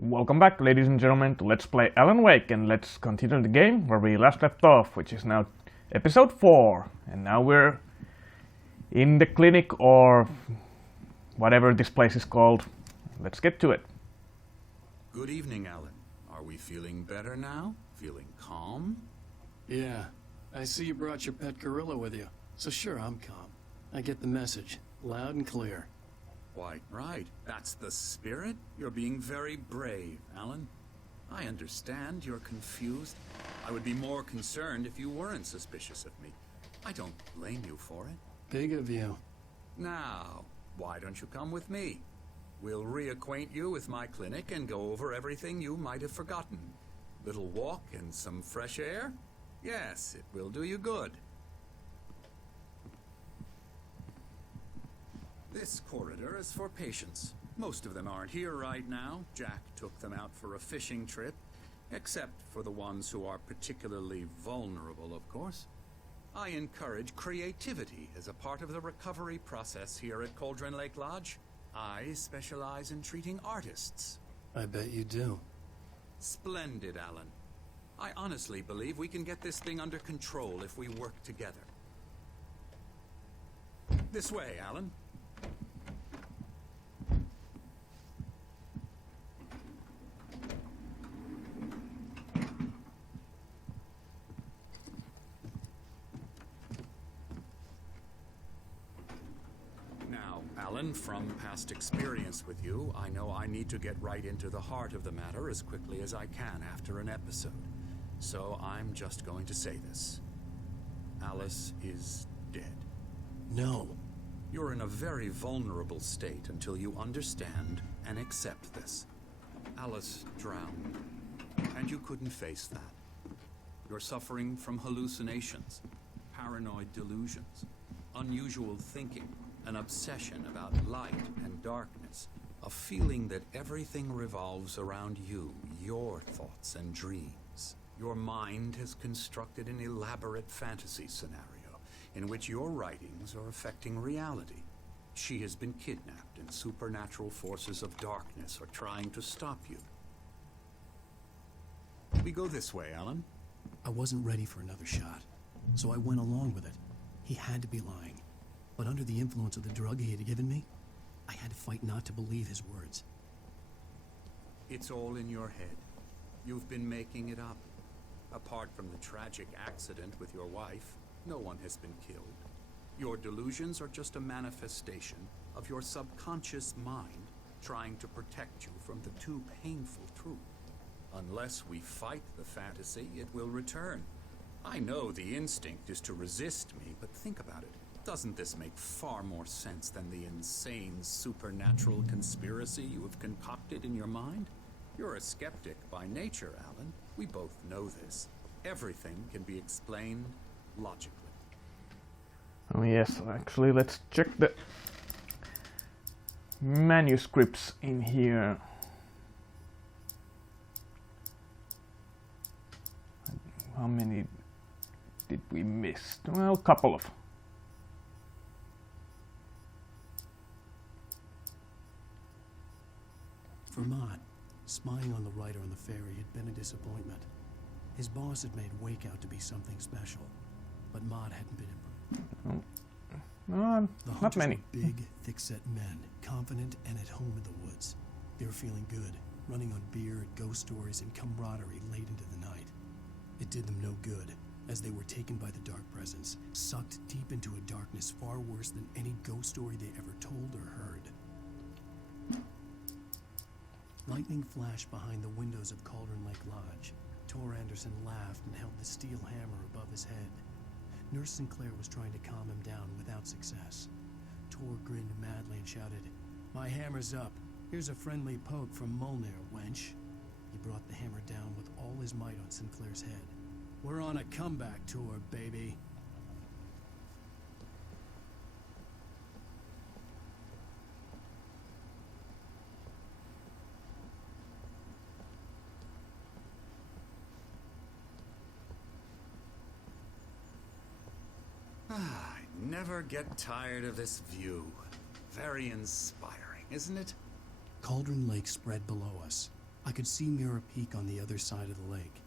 Welcome back, ladies and gentlemen, to Let's Play Alan Wake, and let's continue the game where we last left off, which is now episode 4. And now we're in the clinic, or whatever this place is called. Let's get to it. Good evening, Alan. Are we feeling better now? Feeling calm? Yeah, I see you brought your pet gorilla with you, so sure, I'm calm. I get the message, loud and clear. Quite right. That's the spirit. You're being very brave, Alan. I understand you're confused. I would be more concerned if you weren't suspicious of me. I don't blame you for it. Big of you. Now, why don't you come with me? We'll reacquaint you with my clinic and go over everything you might have forgotten. Little walk and some fresh air? Yes, it will do you good. This corridor is for patients. Most of them aren't here right now. Jack took them out for a fishing trip, except for the ones who are particularly vulnerable, of course. I encourage creativity as a part of the recovery process here at Cauldron Lake Lodge. I specialize in treating artists. I bet you do. Splendid, Alan. I honestly believe we can get this thing under control if we work together. This way, Alan. Alan, from past experience with you, I know I need to get right into the heart of the matter as quickly as I can after an episode. So I'm just going to say this. Alice is dead. No. You're in a very vulnerable state until you understand and accept this. Alice drowned, and you couldn't face that. You're suffering from hallucinations, paranoid delusions, unusual thinking, an obsession about light and darkness, a feeling that everything revolves around you, your thoughts and dreams. Your mind has constructed an elaborate fantasy scenario in which your writings are affecting reality. She has been kidnapped and supernatural forces of darkness are trying to stop you. We go this way, Alan. I wasn't ready for another shot, so I went along with it. He had to be lying. But under the influence of the drug he had given me, I had to fight not to believe his words. It's all in your head. You've been making it up. Apart from the tragic accident with your wife, no one has been killed. Your delusions are just a manifestation of your subconscious mind trying to protect you from the too painful truth. Unless we fight the fantasy, it will return. I know the instinct is to resist me, but think about it. Doesn't this make far more sense than the insane supernatural conspiracy you have concocted in your mind? You're a skeptic by nature, Alan. We both know this. Everything can be explained logically. Oh yes, actually let's check the manuscripts in here. How many did we miss? Well, a couple of. For Mott, spying on the writer on the ferry had been a disappointment. His boss had made Wake out to be something special, but Mott hadn't been impressed. Not many. Were big, thick-set men, confident and at home in the woods. They were feeling good, running on beer, ghost stories, and camaraderie late into the night. It did them no good, as they were taken by the dark presence, sucked deep into a darkness far worse than any ghost story they ever told or heard. Lightning flashed behind the windows of Cauldron Lake Lodge. Tor Anderson laughed and held the steel hammer above his head. Nurse Sinclair was trying to calm him down without success. Tor grinned madly and shouted, "My hammer's up. Here's a friendly poke from Molnir, wench." He brought the hammer down with all his might on Sinclair's head. "We're on a comeback tour, baby." I never get tired of this view. Very inspiring, isn't it? Cauldron Lake spread below us. I could see Mirror Peak on the other side of the lake.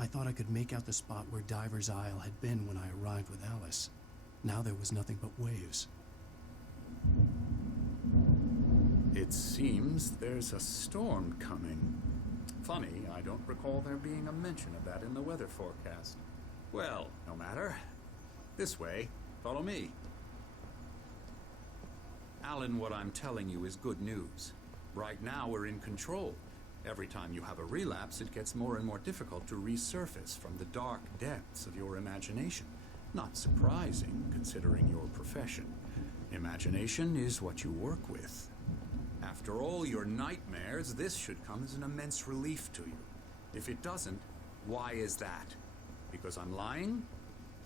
I thought I could make out the spot where Diver's Isle had been when I arrived with Alice. Now there was nothing but waves. It seems there's a storm coming. Funny, I don't recall there being a mention of that in the weather forecast. Well, no matter. This way. Follow me. Alan, what I'm telling you is good news. Right now, we're in control. Every time you have a relapse, it gets more and more difficult to resurface from the dark depths of your imagination. Not surprising, considering your profession. Imagination is what you work with. After all your nightmares, this should come as an immense relief to you. If it doesn't, why is that? Because I'm lying?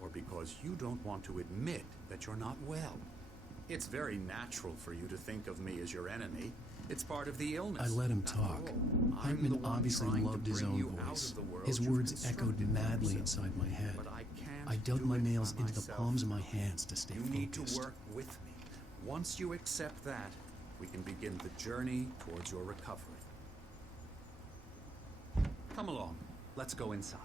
Or because you don't want to admit that you're not well? It's very natural for you to think of me as your enemy. It's part of the illness. I let him After talk. all, I'm Hartman the one obviously trying to loved his bring own you out voice. of the world His you've words echoed constructed madly yourself. inside my head. But I can't I dug do my it nails by into the myself. palms of my hands to stay You focused. need to work with me. Once you accept that, we can begin the journey towards your recovery. Come along. Let's go inside.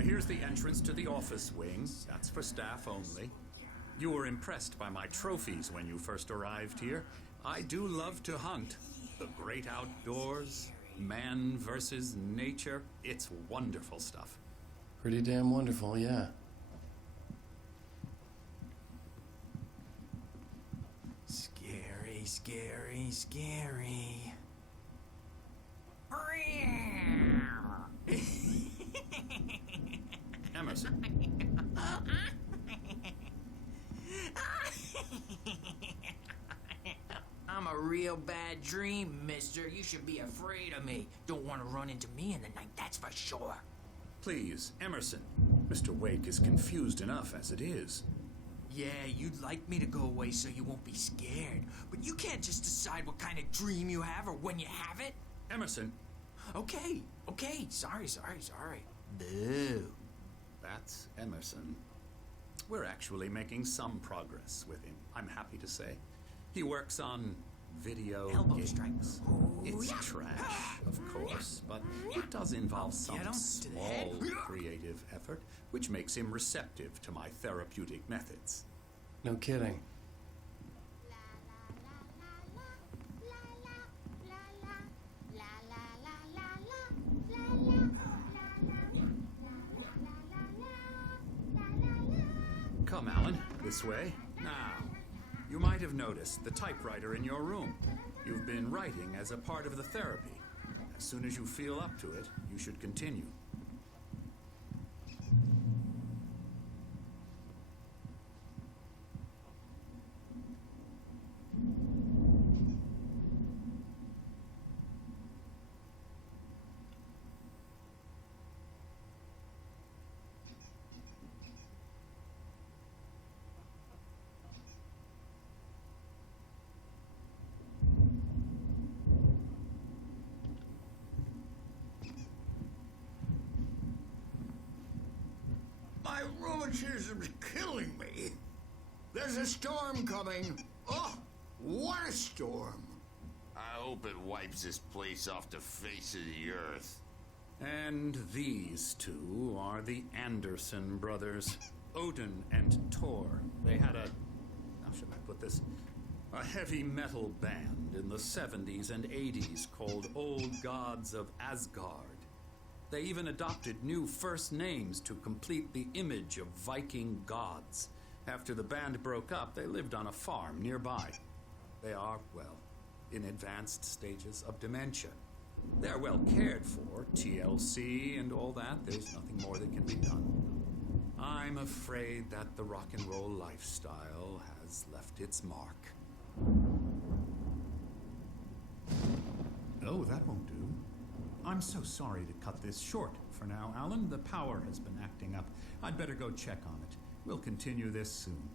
Here's the entrance to the office wing. That's for staff only. You were impressed by my trophies when you first arrived here. I do love to hunt. The great outdoors, man versus nature. It's wonderful stuff. Pretty damn wonderful, yeah. Scary, scary, scary. Emerson, I'm a real bad dream, mister. You should be afraid of me. Don't want to run into me in the night, that's for sure. please, Emerson. Mr. Wake is confused enough as it is. Yeah, you'd like me to go away so you won't be scared. But you can't just decide what kind of dream you have or when you have it. Emerson, Okay, sorry. Boo. that's Emerson. We're actually making some progress with him, I'm happy to say. He works on video Elbow games. strikes. It's Ooh-yah. trash, of course, but it does involve some Get him to the head. small creative effort, which makes him receptive to my therapeutic methods. No kidding. Come, Alan, this way. Now, you might have noticed the typewriter in your room. You've been writing as a part of the therapy. As soon as you feel up to it, you should continue. My rheumatism's killing me. There's a storm coming. Oh, what a storm. I hope it wipes this place off the face of the earth. And these two are the Anderson brothers, Odin and Thor. They had how should I put this? A heavy metal band in the 70s and 80s called Old Gods of Asgard. They even adopted new first names to complete the image of Viking gods. After the band broke up, they lived on a farm nearby. They are, well, in advanced stages of dementia. They're well cared for, TLC and all that. There's nothing more that can be done. I'm afraid that the rock and roll lifestyle has left its mark. Oh, that won't do. I'm so sorry to cut this short for now, Alan. The power has been acting up. I'd better go check on it. We'll continue this soon.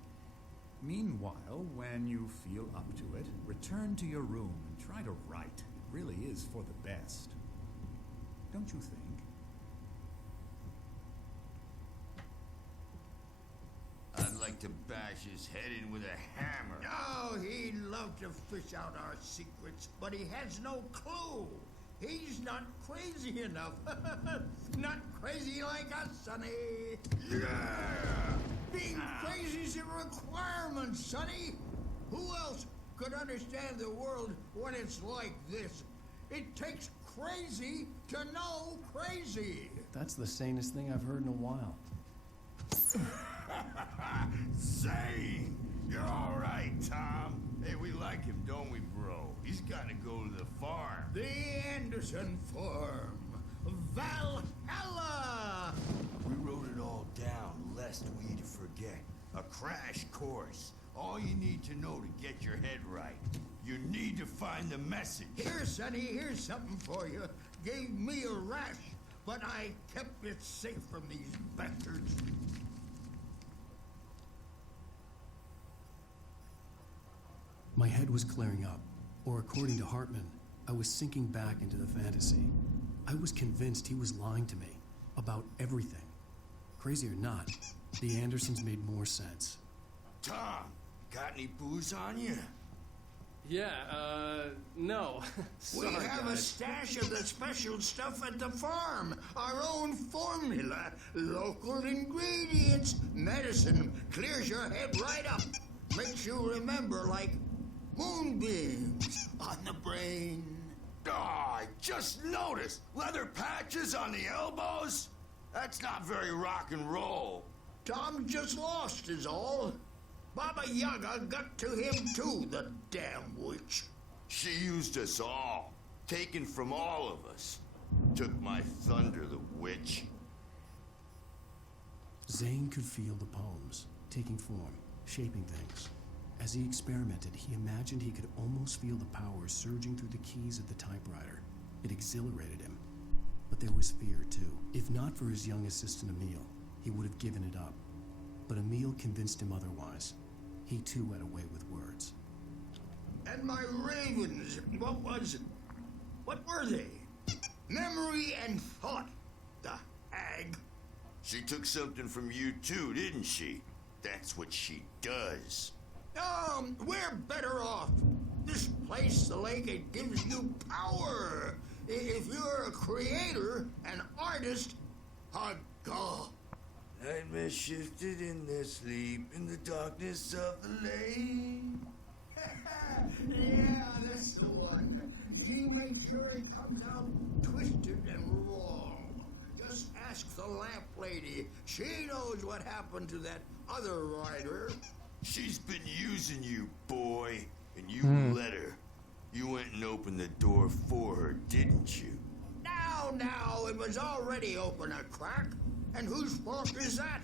Meanwhile, when you feel up to it, return to your room and try to write. It really is for the best. Don't you think? I'd like like to bash his head in with a hammer. Oh, he'd love to fish out our secrets, but he has no clue. He's not crazy enough. Not crazy like us, Sonny. Yeah! Being crazy's a requirement, Sonny. Who else could understand the world when it's like this? It takes crazy to know crazy. That's the sanest thing I've heard in a while. Zane! You're all right, Tom. Hey, we like him, don't we, bro? He's got to go to the farm. The Anderson Farm. Valhalla! We wrote it all down, lest we'd forget. A crash course. All you need to know to get your head right. You need to find the message. Here, Sonny, here's something for you. Gave me a rash, but I kept it safe from these bastards. My head was clearing up, or according to Hartman, I was sinking back into the fantasy. I was convinced he was lying to me about everything. Crazy or not, the Andersons made more sense. Tom, got any booze on you? Yeah, no. We Sorry, have a guys. stash of the special stuff at the farm. Our own formula. Local ingredients. Medicine clears your head right up. Makes you remember like moonbeams on the brain. Oh, I just noticed. Leather patches on the elbows? That's not very rock and roll. Tom just lost is all. Baba Yaga got to him too, the damn witch. She used us all. Taken from all of us. Took my thunder, the witch. Zane could feel the poems, taking form, shaping things. As he experimented, he imagined he could almost feel the power surging through the keys of the typewriter. It exhilarated him. But there was fear, too. If not for his young assistant, Emil, he would have given it up. But Emil convinced him otherwise. He, too, had a way with words. And my ravens, what were they? Memory and thought, the hag. She took something from you too, didn't she? That's what she does. We're better off. This place, the lake, it gives you power. If you're a creator, an artist, a god. Nightmare shifted in their sleep in the darkness of the lake. Yeah, that's the one. She makes sure it comes out twisted and wrong. Just ask the lamp lady. She knows what happened to that other rider. She's been using you, boy, and you let her. You went and opened the door for her, didn't you? Now, it was already open a crack. And whose fault is that?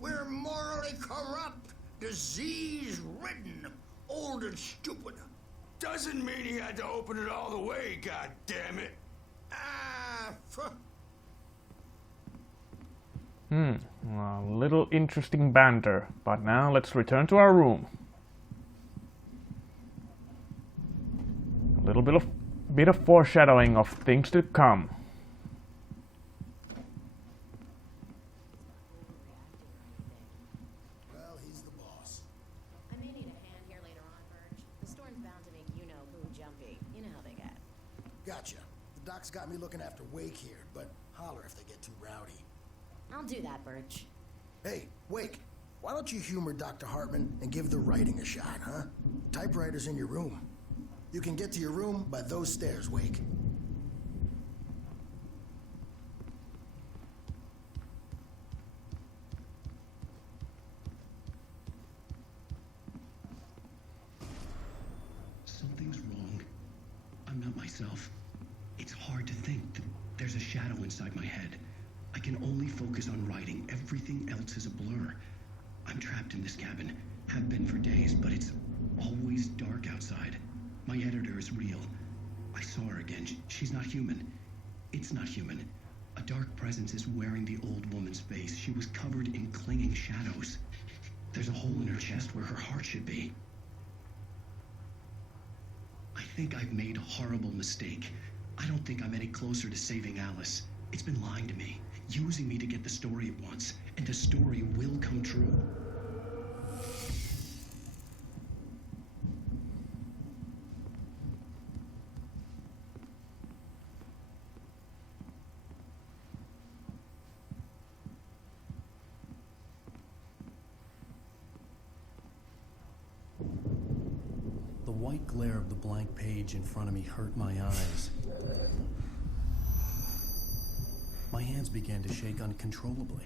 We're morally corrupt, disease-ridden, old and stupid. Doesn't mean he had to open it all the way, goddammit. A little interesting banter, but now let's return to our room. A little bit of foreshadowing of things to come. Well, he's the boss. I may need a hand here later on, Verge. The storm's bound to make you-know-who jumpy. You know how they get. Gotcha. The doc's got me looking after Wake here, but holler if they get too rowdy. I'll do that, Birch. Hey, Wake, why don't you humor Dr. Hartman and give the writing a shot, huh? Typewriter's in your room. You can get to your room by those stairs, Wake. Something's wrong. I'm not myself. It's hard to think. There's a shadow inside my head. I can only focus on writing. Everything else is a blur. I'm trapped in this cabin. Have been for days, but it's always dark outside. My editor is real. I saw her again. She's not human. It's not human. A dark presence is wearing the old woman's face. She was covered in clinging shadows. There's a hole in her chest where her heart should be. I think I've made a horrible mistake. I don't think I'm any closer to saving Alice. It's been lying to me, using me to get the story it wants, and the story will come true. white glare of the blank page in front of me hurt my eyes. My hands began to shake uncontrollably.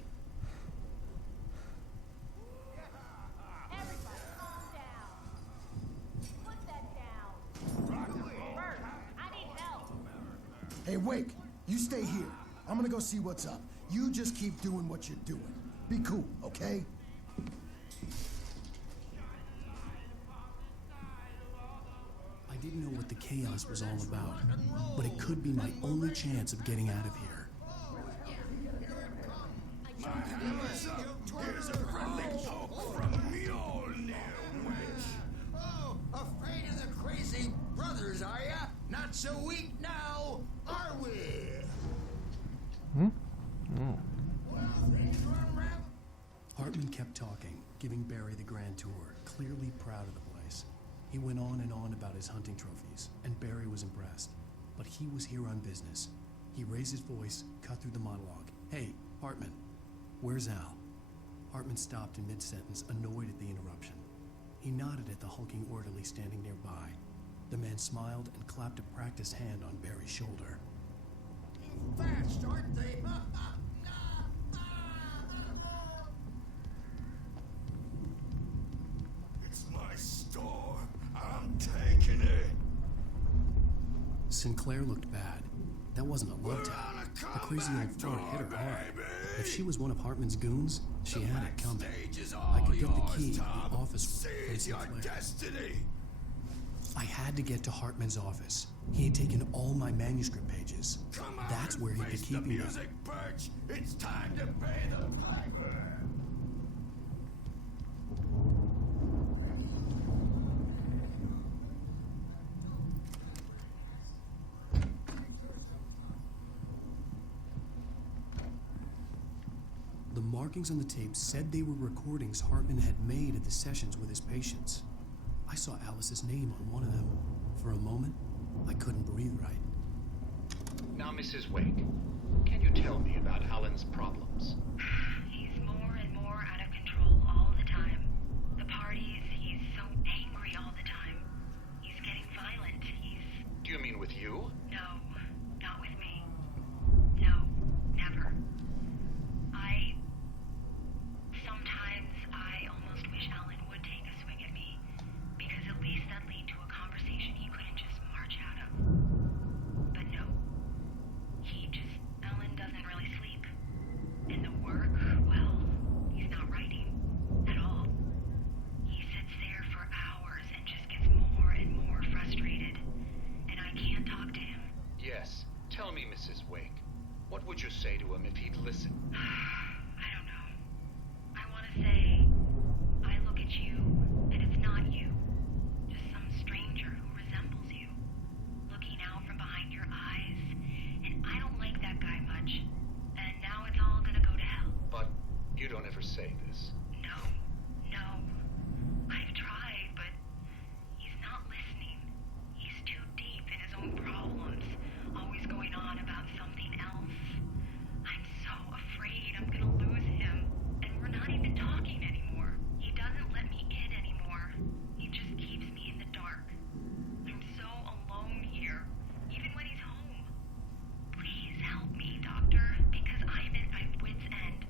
Everybody, calm down. Put that down. Bert, I need help. Hey, Wake, you stay here. I'm gonna go see what's up. You just keep doing what you're doing. Be cool, okay? I didn't know what the chaos was all about, but it could be my only chance of getting out of here. Here's a friendly poke from Mjolnir, witch. Oh, afraid of the crazy brothers, are ya? Not so weak now, are we? Hartman kept talking, giving Barry the grand tour, clearly proud of the place. He went on and on about his hunting trophies, and Barry was impressed. But he was here on business. He raised his voice, cut through the monologue. Hey, Hartman, where's Al? Hartman stopped in mid-sentence, annoyed at the interruption. He nodded at the hulking orderly standing nearby. The man smiled and clapped a practiced hand on Barry's shoulder. Fast, aren't they? It's my store. I'm taking it. Sinclair looked bad. That wasn't a love tap. The crazy old fart hit her hard. If she was one of Hartman's goons, she had it coming. I could get the key to the office from Sinclair. Destiny. I had to get to Hartman's office. He had taken all my manuscript pages. Come on, That's where he'd be face the keeping them. music, Birch. It's time to pay the piper. The markings on the tape said they were recordings Hartman had made at the sessions with his patients. I saw Alice's name on one of them. For a moment, I couldn't breathe right. Now, Mrs. Wake, can you tell me about Alan's problems? He's more and more out of control all the time. The parties, he's so angry all the time. He's getting violent. Do you mean with you? No, not with me. No, never. Sometimes I almost wish Alan would take a swing at me, because at least that'd lead to a conversation he couldn't just march out of. But no. Alan doesn't really sleep. And the work, well, he's not writing at all. He sits there for hours and just gets more and more frustrated. And I can't talk to him. Yes. Tell me, Mrs. Wake, what would you say to him if he'd listen? I don't know. I want to say, I look at you, and it's not you. Just some stranger who resembles you. Looking out from behind your eyes. And I don't like that guy much. And now it's all gonna go to hell. But you don't ever say this. No. I've tried, but he's not listening. He's too deep in his own problems, always going on about something else. I'm so afraid I'm gonna lose him, and we're not even talking anymore. He doesn't let me in anymore. He just keeps me in the dark. I'm so alone here, even when he's home. Please help me, Doctor, because I'm at my wit's end.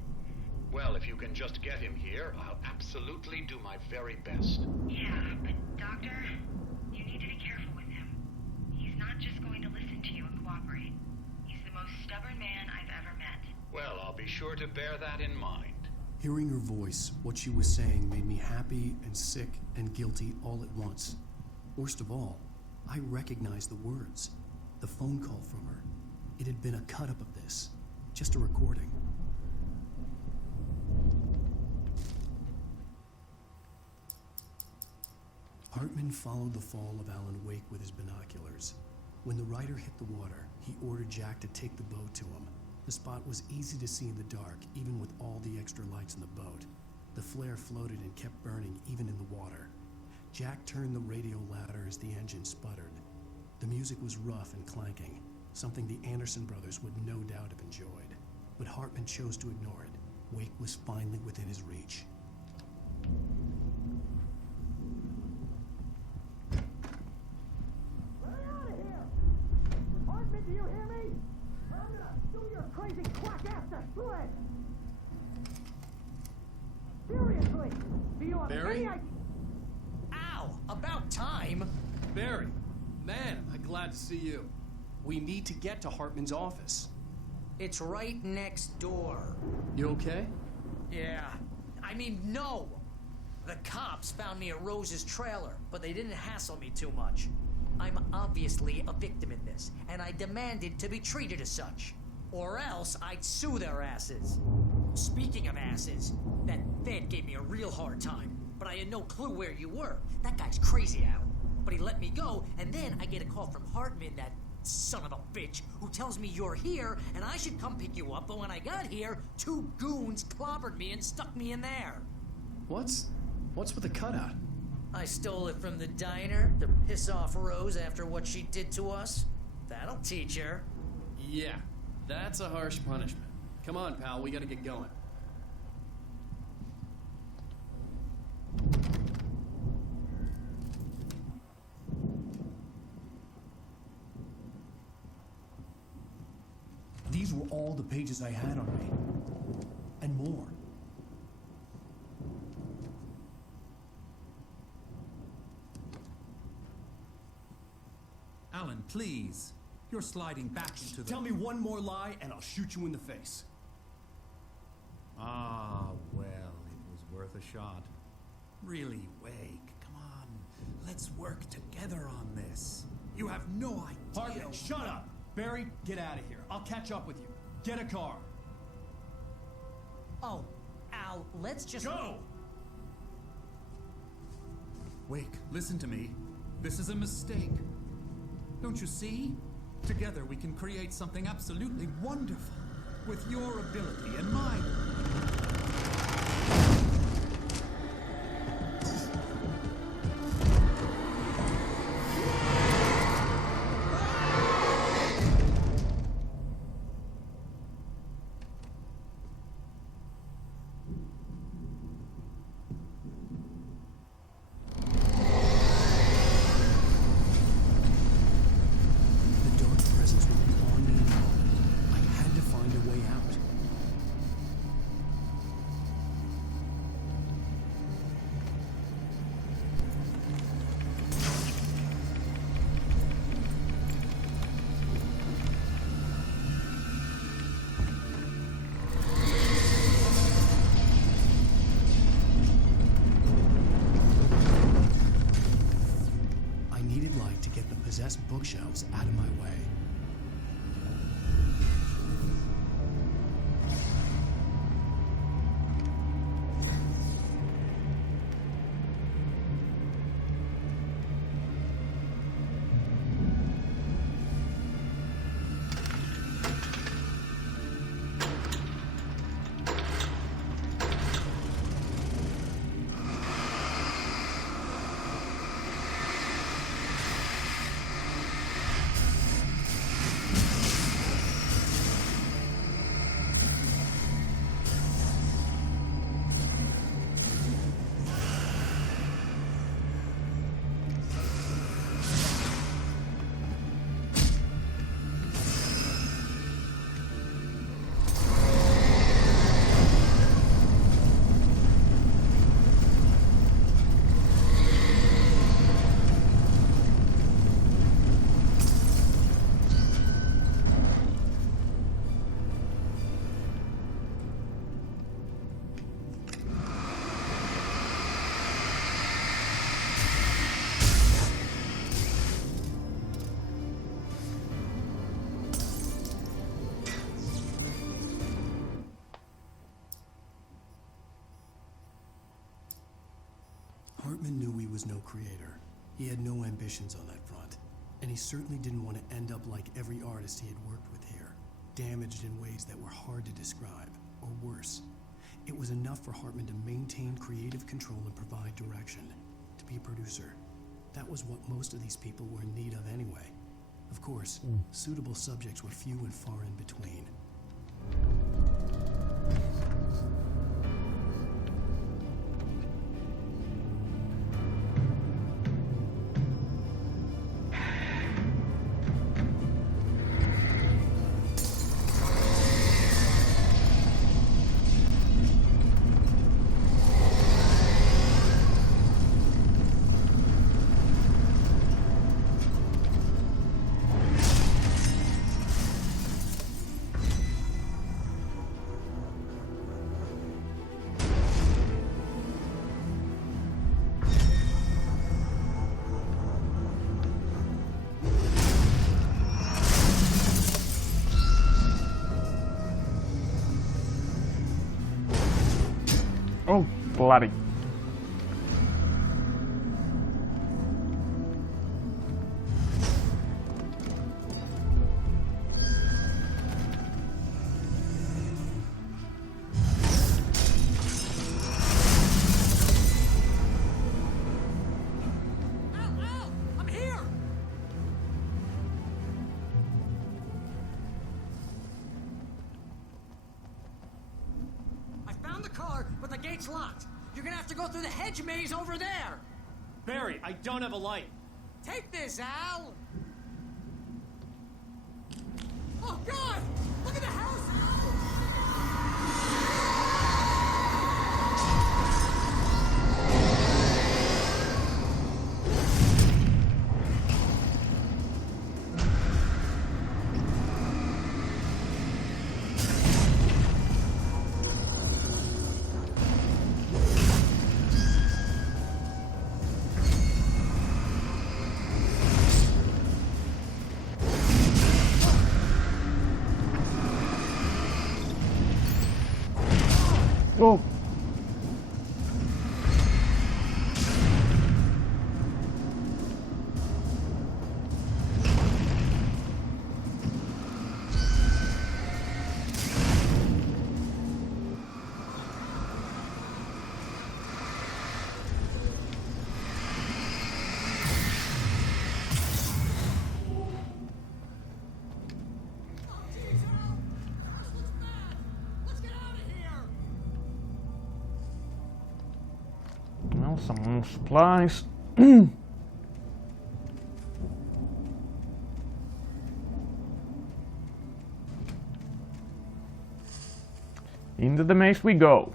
Well, if you can just get him here, I'll absolutely do my very best. Yeah, but Doctor, you need to be careful with him. He's not just going to listen to you and cooperate. He's the most stubborn man I've ever met. Well, I'll be sure to bear that in mind. Hearing her voice, what she was saying made me happy and sick and guilty all at once. Worst of all, I recognized the words. The phone call from her. It had been a cut-up of this. Just a recording. Hartman followed the fall of Alan Wake with his binoculars. When the rider hit the water, he ordered Jack to take the boat to him. The spot was easy to see in the dark, even with all the extra lights in the boat. The flare floated and kept burning even in the water. Jack turned the radio louder as the engine sputtered. The music was rough and clanking, something the Anderson brothers would no doubt have enjoyed. But Hartman chose to ignore it. Wake was finally within his reach. Barry? Ow! About time! Barry, man, am I glad to see you. We need to get to Hartman's office. It's right next door. You okay? Yeah. I mean, no! The cops found me at Rose's trailer, but they didn't hassle me too much. I'm obviously a victim in this, and I demanded to be treated as such. Or else I'd sue their asses. Speaking of asses, that Fed gave me a real hard time, but I had no clue where you were. That guy's crazy out. But he let me go, and then I get a call from Hartman, that son of a bitch, who tells me you're here, and I should come pick you up, but when I got here, 2 goons clobbered me and stuck me in there. What's with the cutout? I stole it from the diner to piss off Rose after what she did to us. That'll teach her. Yeah, that's a harsh punishment. Come on, pal, we gotta get going. These were all the pages I had on me. And more. Alan, please. You're sliding back into the... Tell me one more lie and I'll shoot you in the face. Ah, well, it was worth a shot. Really, Wake, come on. Let's work together on this. You have no idea... Hartman, shut up! Barry, get out of here. I'll catch up with you. Get a car. Oh, Al, let's just... Go! Wake, listen to me. This is a mistake. Don't you see? Together we can create something absolutely wonderful. With your ability and mine. The dark presence would be on me in a moment. I had to find a way out. I needed light to get the possessed bookshelves out of my way. Hartman knew he was no creator. He had no ambitions on that front. And he certainly didn't want to end up like every artist he had worked with here, damaged in ways that were hard to describe, or worse. It was enough for Hartman to maintain creative control and provide direction, to be a producer. That was what most of these people were in need of anyway. Of course, suitable subjects were few and far in between. bloody. I'm here! I found the car, but the gate's locked. You're gonna have to go through the hedge maze over there. Barry, I don't have a light. Take this, Al! Oh, God! Look at the house! Oh. Well, some more supplies. Into the maze we go.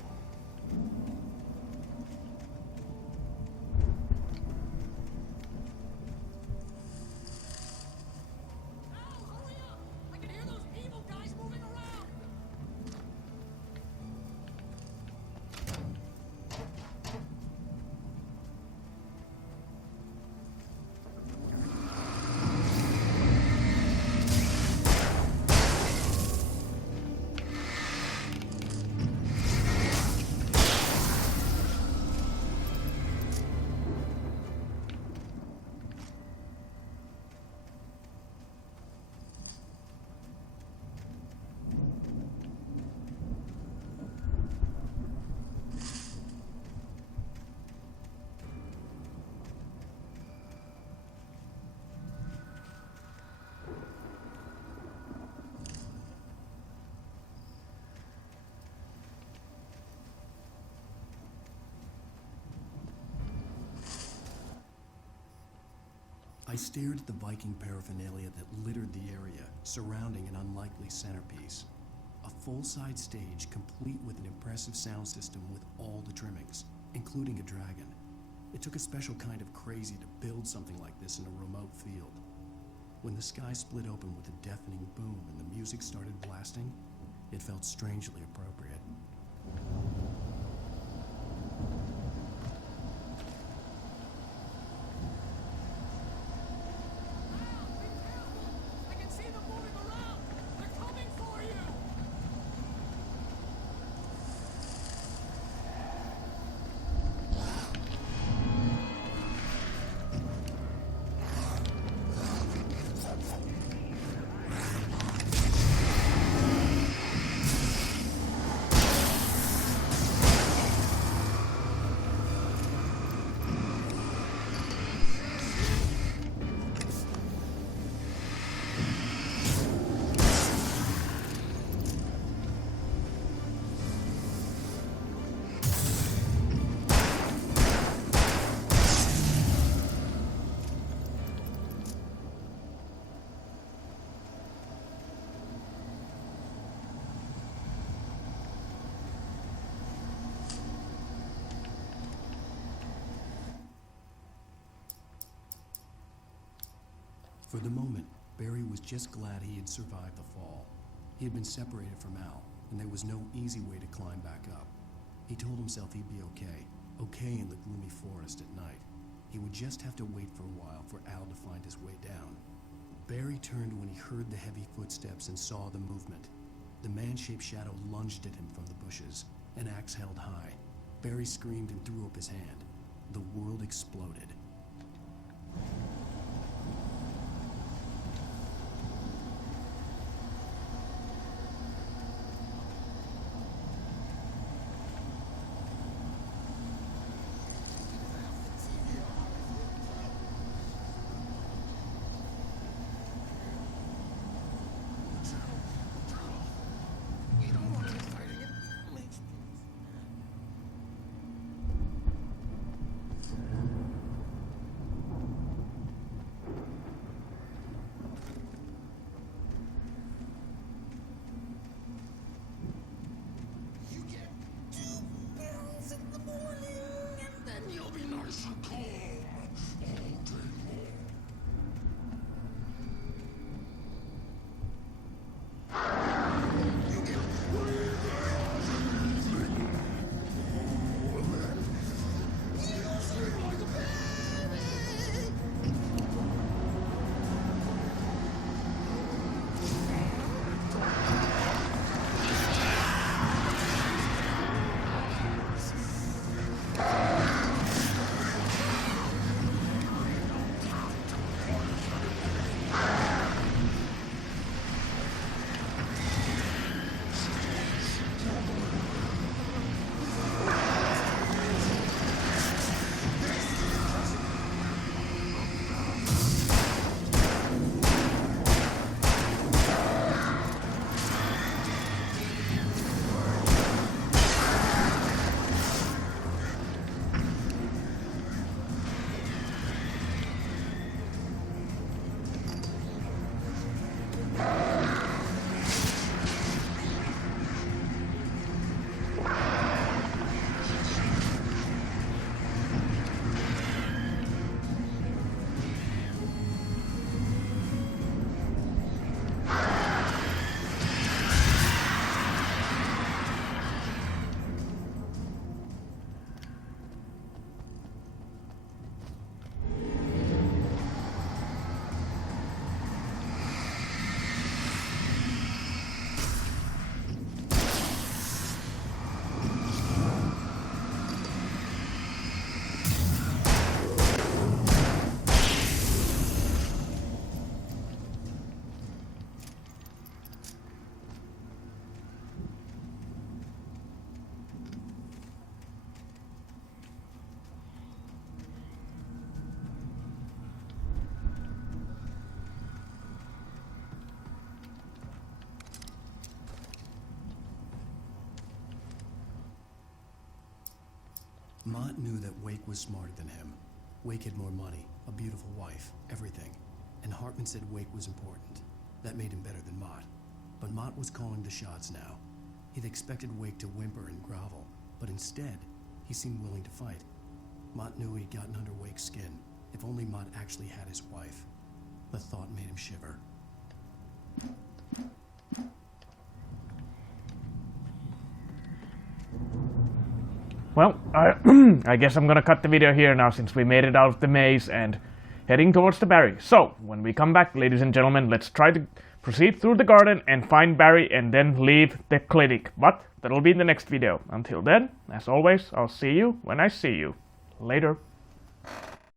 I stared at the Viking paraphernalia that littered the area, surrounding an unlikely centerpiece. A full-size stage complete with an impressive sound system with all the trimmings, including a dragon. It took a special kind of crazy to build something like this in a remote field. When the sky split open with a deafening boom and the music started blasting, it felt strangely appropriate. For the moment, Barry was just glad he had survived the fall. He had been separated from Al, and there was no easy way to climb back up. He told himself he'd be okay in the gloomy forest at night. He would just have to wait for a while for Al to find his way down. Barry turned when he heard the heavy footsteps and saw the movement. The man-shaped shadow lunged at him from the bushes, an axe held high. Barry screamed and threw up his hand. The world exploded. Mott knew that Wake was smarter than him. Wake had more money, a beautiful wife, everything. And Hartman said Wake was important. That made him better than Mott. But Mott was calling the shots now. He'd expected Wake to whimper and grovel, but instead, he seemed willing to fight. Mott knew he'd gotten under Wake's skin. If only Mott actually had his wife. The thought made him shiver. Well, I guess I'm gonna cut the video here now since we made it out of the maze and heading towards the Barry. So, when we come back, ladies and gentlemen, let's try to proceed through the garden and find Barry and then leave the clinic. But that'll be in the next video. Until then, as always, I'll see you when I see you. Later.